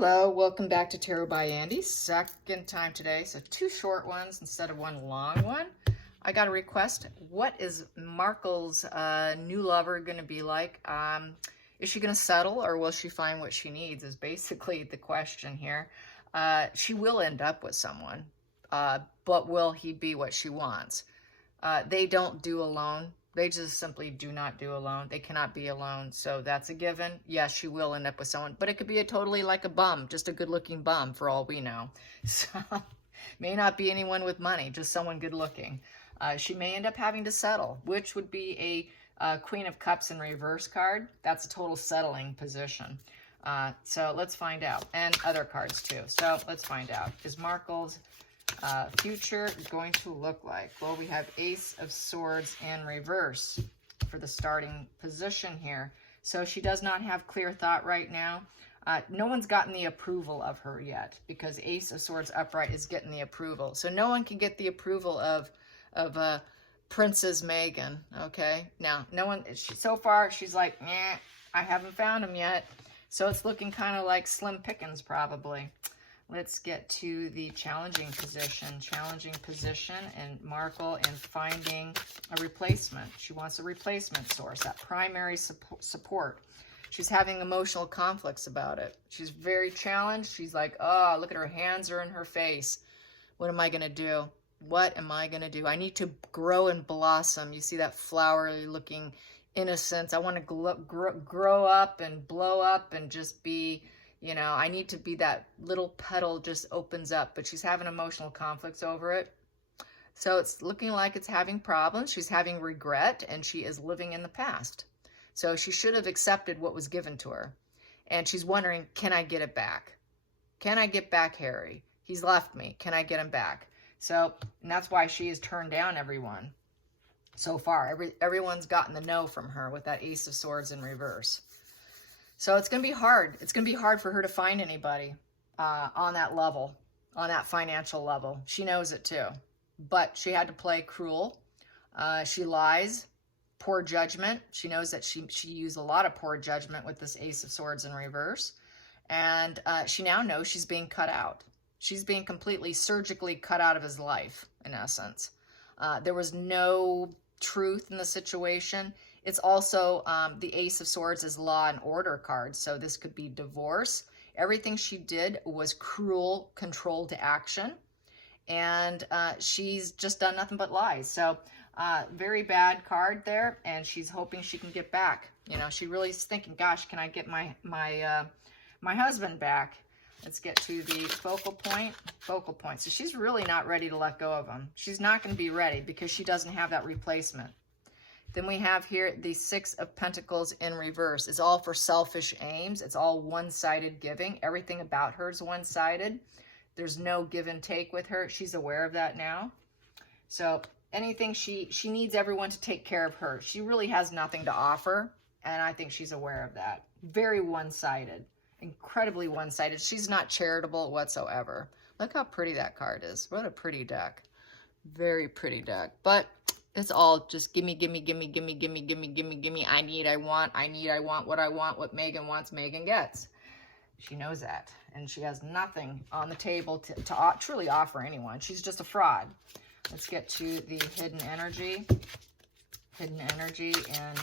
Hello, welcome back to Tarot by Andy. Second time today, so two short ones instead of one long one. I got a request. What is Markle's new lover going to be like? Is she going to settle or will she find what she needs is basically the question here. She will end up with someone, but will he be what she wants? They don't do alone. They just simply do not do alone. They cannot be alone. So that's a given. Yes, she will end up with someone, but it could be totally like a bum, just a good looking bum for all we know. So may not be anyone with money, just someone good looking. She may end up having to settle, which would be a Queen of Cups in reverse card. That's a total settling position. So let's find out. And other cards too. So let's find out. Is Markle's future going to look like? Well, we have Ace of Swords in reverse for the starting position here. So she does not have clear thought right now. No one's gotten the approval of her yet because Ace of Swords upright is getting the approval. So no one can get the approval of Princess Megan. Okay. Now, no one, so far she's like, I haven't found him yet. So it's looking kind of like slim pickings probably. Let's get to the challenging position and Markle and finding a replacement. She wants a replacement source, that primary support. She's having emotional conflicts about it. She's very challenged. She's like, oh, look at her hands are in her face. What am I going to do? What am I going to do? I need to grow and blossom. You see that flowery looking innocence. I want to grow up and blow up and just be, you know, I need to be that little petal just opens up, but she's having emotional conflicts over it. So it's looking like it's having problems. She's having regret and she is living in the past. So she should have accepted what was given to her. And she's wondering, can I get it back? Can I get back Harry? He's left me. Can I get him back? So, and that's why she has turned down everyone so far. Everyone's gotten the no from her with that Ace of Swords in reverse. So it's going to be hard. It's going to be hard for her to find anybody on that level, on that financial level. She knows it too. But she had to play cruel. She lies. Poor judgment. She knows that she used a lot of poor judgment with this Ace of Swords in reverse. And she now knows she's being cut out. She's being completely surgically cut out of his life, in essence. There was no truth in the situation. It's also the Ace of Swords is law and order card, so this could be divorce. Everything she did was cruel, controlled action, and she's just done nothing but lies. So very bad card there, and she's hoping she can get back. You know, she really is thinking, gosh, can I get my husband back? Let's get to the focal point. So she's really not ready to let go of him. She's not going to be ready because she doesn't have that replacement. Then we have here the Six of Pentacles in reverse. It's all for selfish aims. It's all one-sided giving. Everything about her is one-sided. There's no give and take with her. She's aware of that now. So anything she needs everyone to take care of her. She really has nothing to offer, and I think she's aware of that. Very one-sided. Incredibly one-sided. She's not charitable whatsoever. Look how pretty that card is. What a pretty deck. Very pretty deck. But it's all just gimme, gimme, gimme, gimme, gimme, gimme, gimme, gimme. I need, I want, what I want, what Megan wants, Megan gets. She knows that. And she has nothing on the table to truly offer anyone. She's just a fraud. Let's get to the hidden energy. Hidden energy and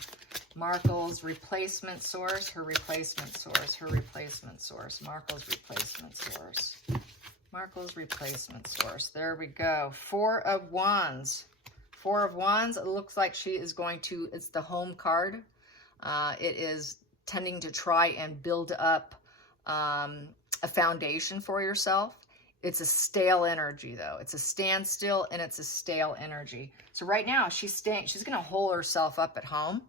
Markle's replacement source, her replacement source, her replacement source, Markle's replacement source, Markle's replacement source. There we go. Four of Wands. Four of Wands. It looks like she is going to, it's the home card. It is tending to try and build up a foundation for yourself. It's a stale energy, though. It's a standstill, and it's a stale energy. So right now, she's going to hole herself up at home.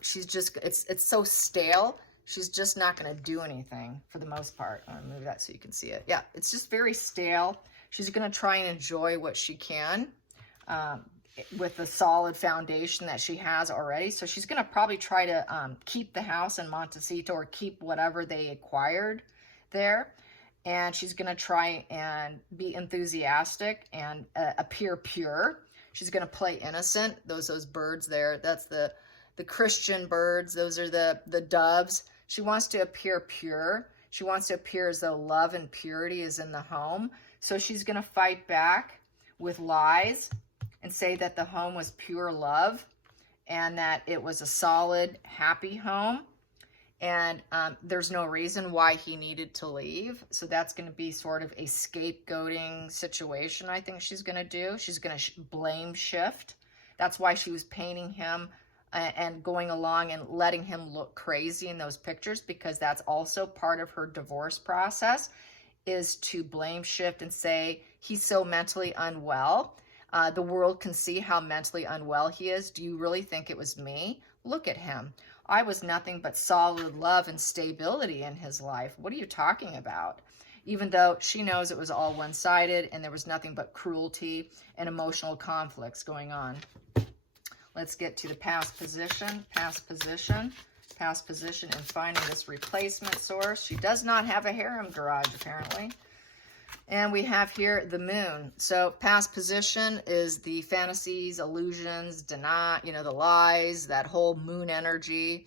She's just, it's so stale, she's just not going to do anything for the most part. I'm going to move that so you can see it. Yeah, it's just very stale. She's going to try and enjoy what she can with the solid foundation that she has already. So she's going to probably try to keep the house in Montecito or keep whatever they acquired there. And she's going to try and be enthusiastic and appear pure. She's going to play innocent. Those birds there, that's the Christian birds. Those are the doves. She wants to appear pure. She wants to appear as though love and purity is in the home. So she's going to fight back with lies and say that the home was pure love and that it was a solid, happy home. And there's no reason why he needed to leave. So that's going to be sort of a scapegoating situation, I think she's going to do. She's going to blame shift. That's why she was painting him and going along and letting him look crazy in those pictures, because that's also part of her divorce process, is to blame shift and say he's so mentally unwell. The world can see how mentally unwell he is. Do you really think it was me? Look at him. I was nothing but solid love and stability in his life. What are you talking about? Even though she knows it was all one-sided and there was nothing but cruelty and emotional conflicts going on. Let's get to the past position, and finding this replacement source. She does not have a harem garage, apparently. And we have here the moon. So past position is the fantasies, illusions, deny, the lies, that whole moon energy.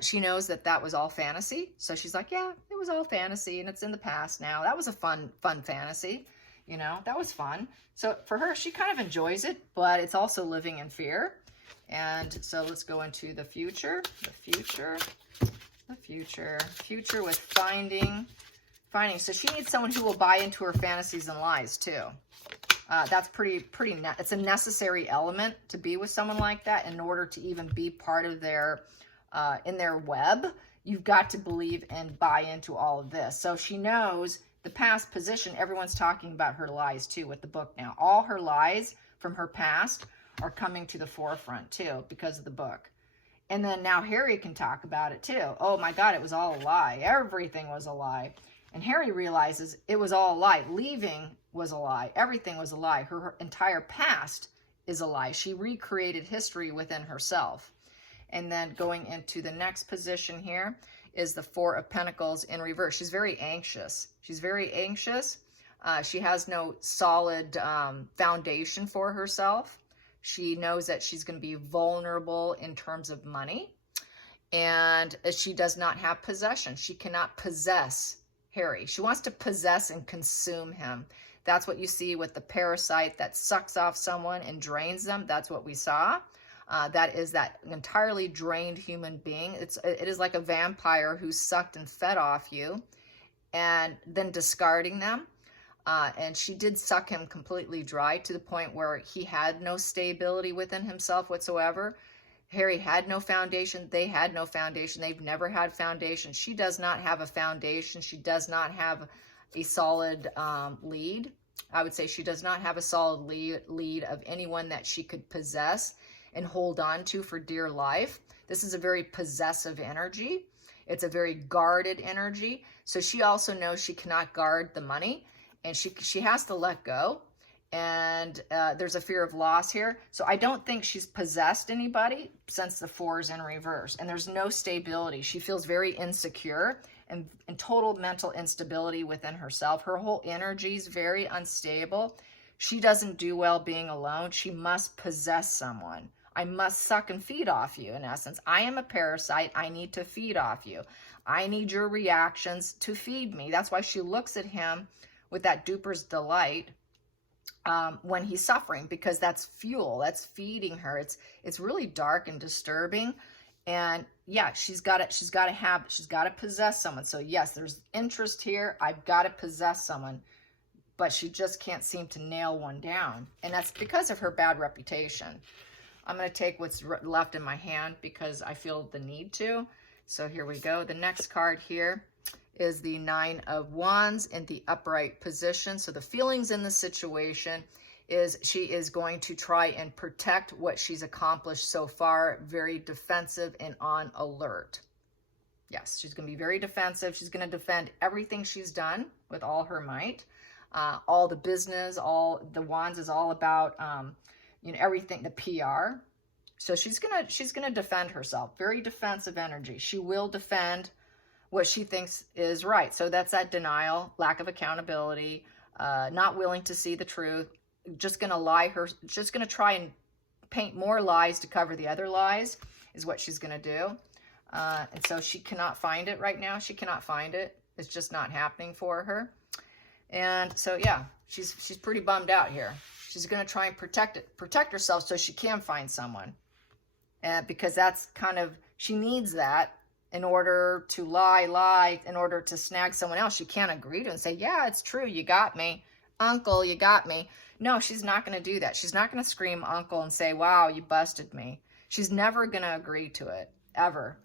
She knows that that was all fantasy. So she's like, yeah, it was all fantasy and it's in the past now. That was a fun fantasy. That was fun. So for her, she kind of enjoys it, but it's also living in fear. And so let's go into the future, future with finding. So she needs someone who will buy into her fantasies and lies too. That's it's a necessary element to be with someone like that in order to even be part of their, in their web. You've got to believe and buy into all of this. So she knows the past position. Everyone's talking about her lies too with the book now. All her lies from her past are coming to the forefront too because of the book. And then now Harry can talk about it too. Oh my God, it was all a lie. Everything was a lie. And Harry realizes it was all a lie. Leaving was a lie. Everything was a lie. Her entire past is a lie. She recreated history within herself. And then going into the next position here is the Four of Pentacles in reverse. She's very anxious. She has no solid foundation for herself. She knows that she's going to be vulnerable in terms of money. And she does not have possession. She cannot possess Harry. She wants to possess and consume him. That's what you see with the parasite that sucks off someone and drains them. That's what we saw. That is that entirely drained human being. It is like a vampire who sucked and fed off you and then discarding them. And she did suck him completely dry to the point where he had no stability within himself whatsoever. Harry had no foundation. They had no foundation. They've never had foundation. She does not have a foundation. She does not have a solid lead. I would say she does not have a solid lead of anyone that she could possess and hold on to for dear life. This is a very possessive energy. It's a very guarded energy. So she also knows she cannot guard the money. And she has to let go. And there's a fear of loss here. So I don't think she's possessed anybody since the Four is in reverse. And there's no stability. She feels very insecure and total mental instability within herself. Her whole energy is very unstable. She doesn't do well being alone. She must possess someone. I must suck and feed off you, in essence. I am a parasite. I need to feed off you. I need your reactions to feed me. That's why she looks at him with that duper's delight when he's suffering, because that's fuel, that's feeding her. It's really dark and disturbing. And yeah, she's got to possess someone. So yes, there's interest here. I've got to possess someone, but she just can't seem to nail one down. And that's because of her bad reputation. I'm going to take what's left in my hand because I feel the need to. So here we go. The next card here is the Nine of Wands in the upright position. So the feelings in the situation is she is going to try and protect what she's accomplished so far. Very defensive and on alert. Yes, she's going to be very defensive. She's going to defend everything she's done with all her might. All the business, all the Wands is all about, everything, the PR. So she's gonna defend herself. Very defensive energy. She will defend what she thinks is right. So that's that denial, lack of accountability, not willing to see the truth, just gonna try and paint more lies to cover the other lies is what she's gonna do. And so she cannot find it right now. She cannot find it. It's just not happening for her. And so, yeah, she's pretty bummed out here. She's going to try and protect herself so she can find someone. Because that's kind of, she needs that in order to lie, in order to snag someone else. She can't agree to and say, yeah, it's true, you got me. Uncle, you got me. No, she's not going to do that. She's not going to scream uncle and say, wow, you busted me. She's never going to agree to it, ever.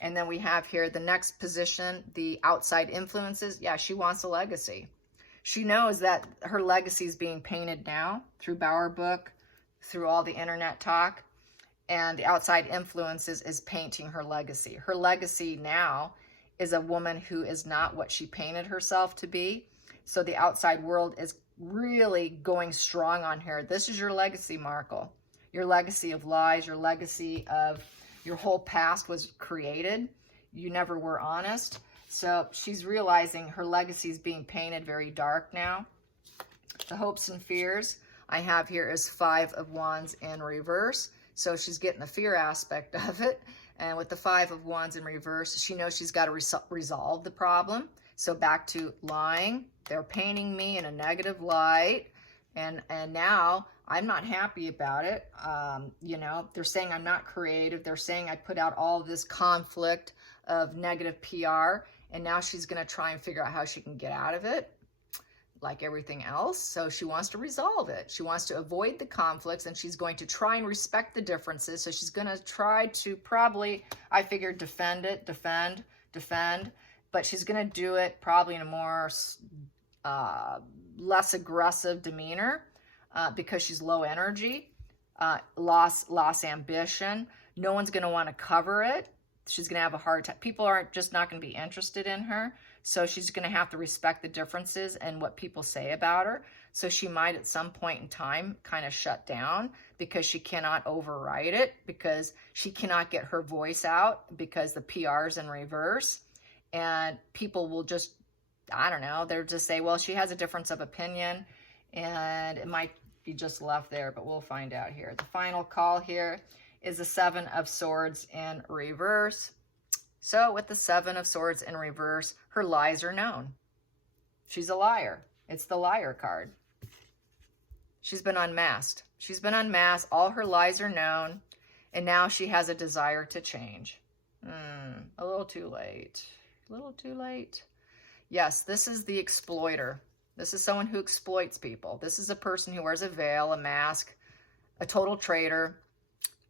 And then we have here the next position, the outside influences. Yeah, she wants a legacy. She knows that her legacy is being painted now through Bower Book, through all the internet talk, and the outside influences is painting her legacy. Her legacy now is a woman who is not what she painted herself to be. So the outside world is really going strong on her. This is your legacy, Markle. Your legacy of lies, your legacy of your whole past was created. You never were honest. So she's realizing her legacy is being painted very dark now. The hopes and fears I have here is 5 of Wands in reverse. So she's getting the fear aspect of it. And with the 5 of Wands in reverse, she knows she's got to resolve the problem. So back to lying. They're painting me in a negative light. And now I'm not happy about it. You know, they're saying I'm not creative. They're saying I put out all this conflict of negative PR. And now she's going to try and figure out how she can get out of it, like everything else. So she wants to resolve it. She wants to avoid the conflicts, and she's going to try and respect the differences. So she's going to try to probably, I figured, defend, but she's going to do it probably in a more less aggressive demeanor because she's low energy, lost ambition. No one's going to want to cover it. She's going to have a hard time. People aren't just not going to be interested in her. So she's going to have to respect the differences and what people say about her. So she might at some point in time kind of shut down because she cannot override it, because she cannot get her voice out because the PR's in reverse. And people will just, I don't know, they'll just say, well, she has a difference of opinion, and it might be just left there, but we'll find out here. The final call here is the 7 of Swords in reverse. So with the 7 of Swords in reverse, her lies are known. She's a liar. It's the liar card. She's been unmasked. She's been unmasked. All her lies are known. And now she has a desire to change. A little too late. A little too late. Yes, this is the exploiter. This is someone who exploits people. This is a person who wears a veil, a mask, a total traitor,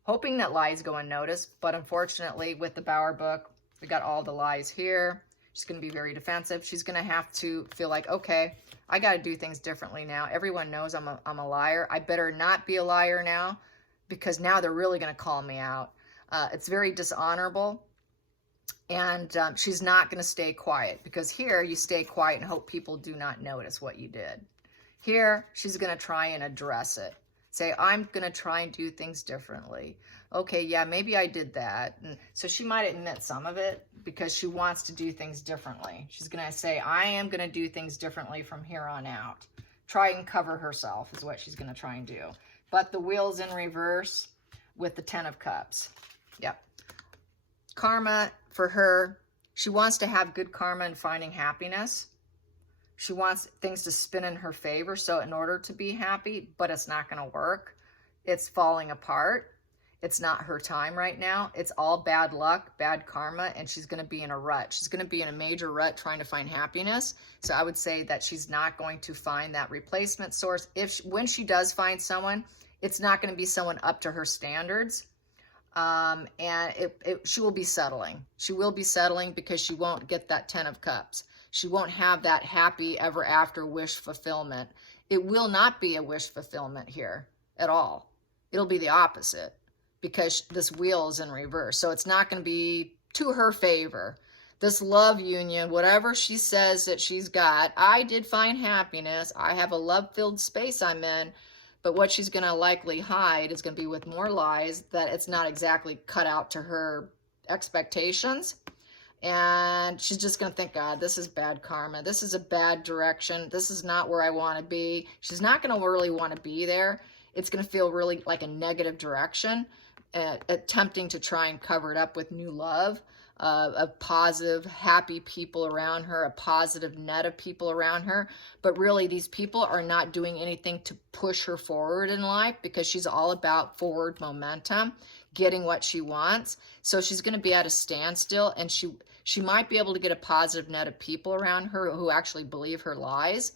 hoping that lies go unnoticed. But unfortunately, with the Bower Book, we got all the lies here. She's going to be very defensive. She's going to have to feel like, okay, I got to do things differently now. Everyone knows I'm a liar. I better not be a liar now, because now they're really going to call me out. It's very dishonorable. And she's not going to stay quiet, because here you stay quiet and hope people do not notice what you did. Here, she's going to try and address it. Say, I'm going to try and do things differently. Okay, yeah, maybe I did that. And so she might admit some of it because she wants to do things differently. She's going to say, I am going to do things differently from here on out. Try and cover herself is what she's going to try and do. But the wheel's in reverse with the 10 of Cups. Yep. Karma for her, she wants to have good karma and finding happiness. She wants things to spin in her favor, so in order to be happy, but it's not going to work. It's falling apart. It's not her time right now. It's all bad luck, bad karma, and she's going to be in a rut. She's going to be in a major rut trying to find happiness. So I would say that she's not going to find that replacement source. When she does find someone, it's not going to be someone up to her standards. And she will be settling. She will be settling because she won't get that 10 of Cups. She won't have that happy ever after wish fulfillment. It will not be a wish fulfillment here at all. It'll be the opposite because this wheel is in reverse. So it's not going to be to her favor. This love union, whatever she says that she's got, I did find happiness. I have a love-filled space I'm in. But what she's going to likely hide is going to be with more lies that it's not exactly cut out to her expectations. And she's just going to think, God, this is bad karma. This is a bad direction. This is not where I want to be. She's not going to really want to be there. It's going to feel really like a negative direction, attempting to try and cover it up with new love. of positive, happy people around her, a positive net of people around her. But really, these people are not doing anything to push her forward in life, because she's all about forward momentum, getting what she wants. So she's going to be at a standstill, and she might be able to get a positive net of people around her who actually believe her lies,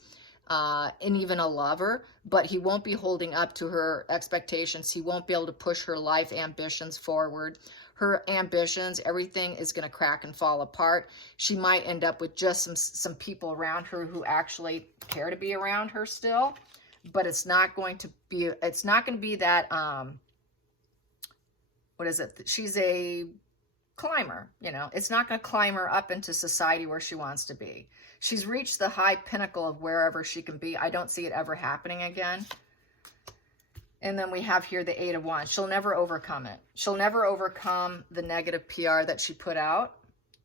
and even a lover, but he won't be holding up to her expectations. He won't be able to push her life ambitions forward. Her ambitions, everything is going to crack and fall apart. She might end up with just some people around her who actually care to be around her still, but it's not going to be that, what is it? She's a climber, you know. It's not going to climb her up into society where she wants to be. She's reached the high pinnacle of wherever she can be. I don't see it ever happening again. And then we have here the 8 of Wands. She'll never overcome it. She'll never overcome the negative PR that she put out.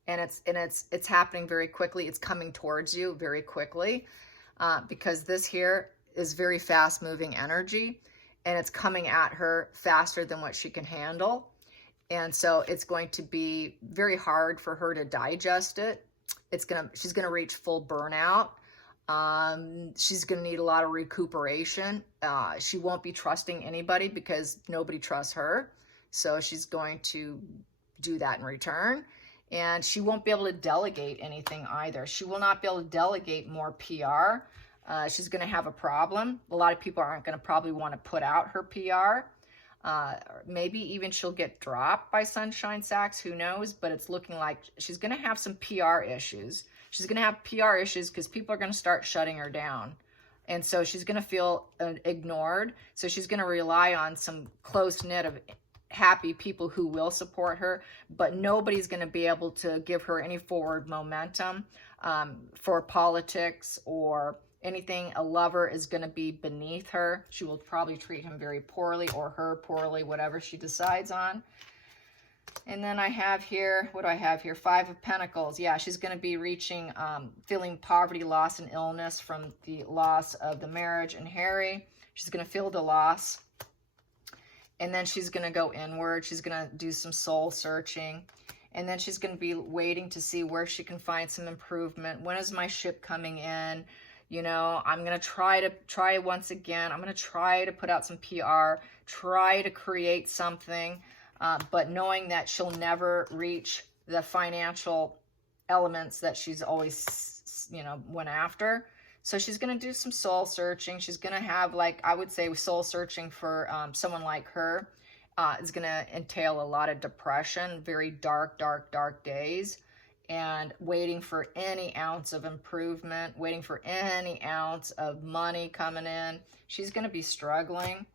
And it's happening very quickly. It's coming towards you very quickly, because this here is very fast moving energy, and it's coming at her faster than what she can handle. And so it's going to be very hard for her to digest it. She's gonna reach full burnout. She's gonna need a lot of recuperation. She won't be trusting anybody because nobody trusts her. So she's going to do that in return. And she won't be able to delegate anything either. She will not be able to delegate more PR. She's gonna have a problem. A lot of people aren't gonna probably want to put out her PR. Maybe even she'll get dropped by Sunshine Sacks, who knows, but it's looking like she's going to have some PR issues. She's going to have PR issues because people are going to start shutting her down. And so she's going to feel ignored. So she's going to rely on some close-knit of happy people who will support her, but nobody's going to be able to give her any forward momentum for politics or anything. A lover is going to be beneath her. She will probably treat him very poorly, or her poorly, whatever she decides on. And then I have here, what do I have here? 5 of Pentacles. Yeah, she's going to be reaching, feeling poverty, loss, and illness from the loss of the marriage and Harry. She's going to feel the loss. And then she's going to go inward. She's going to do some soul searching. And then she's going to be waiting to see where she can find some improvement. When is my ship coming in? You know, I'm going to try once again. I'm going to try to put out some PR, try to create something, but knowing that she'll never reach the financial elements that she's always, you know, went after. So she's going to do some soul searching. She's going to have, like, I would say soul searching for someone like her is going to entail a lot of depression, very dark, dark, dark days. And waiting for any ounce of improvement, waiting for any ounce of money coming in. She's going to be struggling.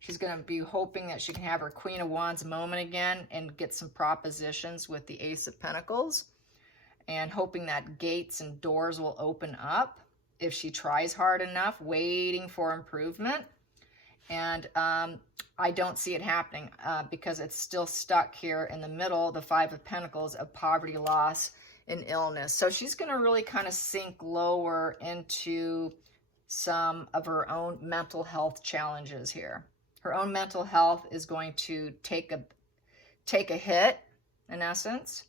She's going to be hoping that she can have her Queen of Wands moment again and get some propositions with the Ace of Pentacles, and hoping that gates and doors will open up if she tries hard enough, waiting for improvement. And I don't see it happening because it's still stuck here in the middle, the 5 of Pentacles, of poverty, loss, and illness. So she's going to really kind of sink lower into some of her own mental health challenges here. Her own mental health is going to take a hit, in essence.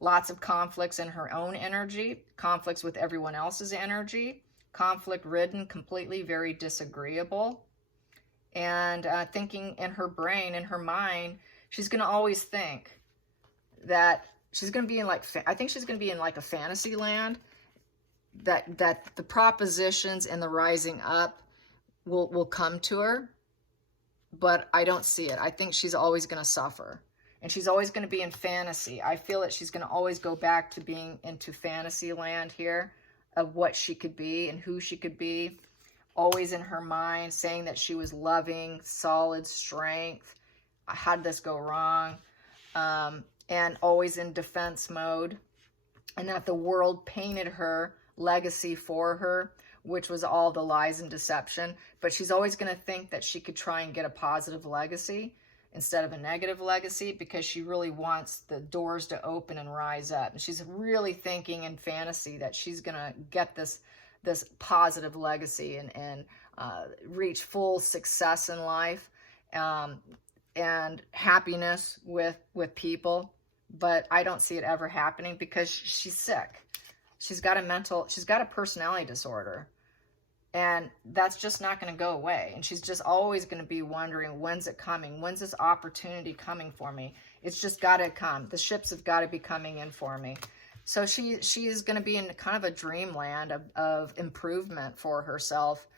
Lots of conflicts in her own energy, conflicts with everyone else's energy, conflict-ridden, completely very disagreeable. And thinking in her brain, in her mind, she's going to always think that she's going to be in, like, I think she's going to be in like a fantasy land, that the propositions and the rising up will come to her, but I don't see it. I think she's always going to suffer, and she's always going to be in fantasy. I feel that she's going to always go back to being into fantasy land here of what she could be and who she could be. Always in her mind, saying that she was loving, solid strength. How did this go wrong? And always in defense mode. And that the world painted her legacy for her, which was all the lies and deception. But she's always going to think that she could try and get a positive legacy instead of a negative legacy, because she really wants the doors to open and rise up. And she's really thinking in fantasy that she's going to get this positive legacy and reach full success in life, and happiness with people, but I don't see it ever happening because she's sick. She's got a personality disorder. And that's just not going to go away. And she's just always going to be wondering, when's it coming? When's this opportunity coming for me? It's just got to come. The ships have got to be coming in for me. So she is going to be in kind of a dreamland of improvement for herself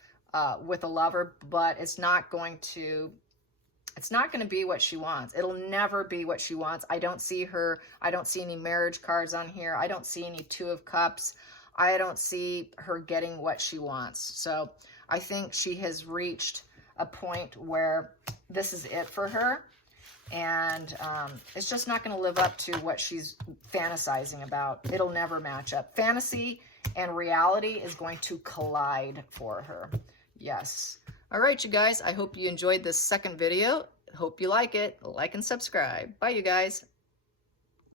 with a lover, but it's not going to be what she wants. It'll never be what she wants. I don't see any marriage cards on here. I don't see any Two of Cups. I don't see her getting what she wants. So I think she has reached a point where this is it for her. And it's just not going to live up to what she's fantasizing about. It'll never match up. Fantasy and reality is going to collide for her. Yes. All right, you guys. I hope you enjoyed this second video. Hope you like it. Like and subscribe. Bye, you guys.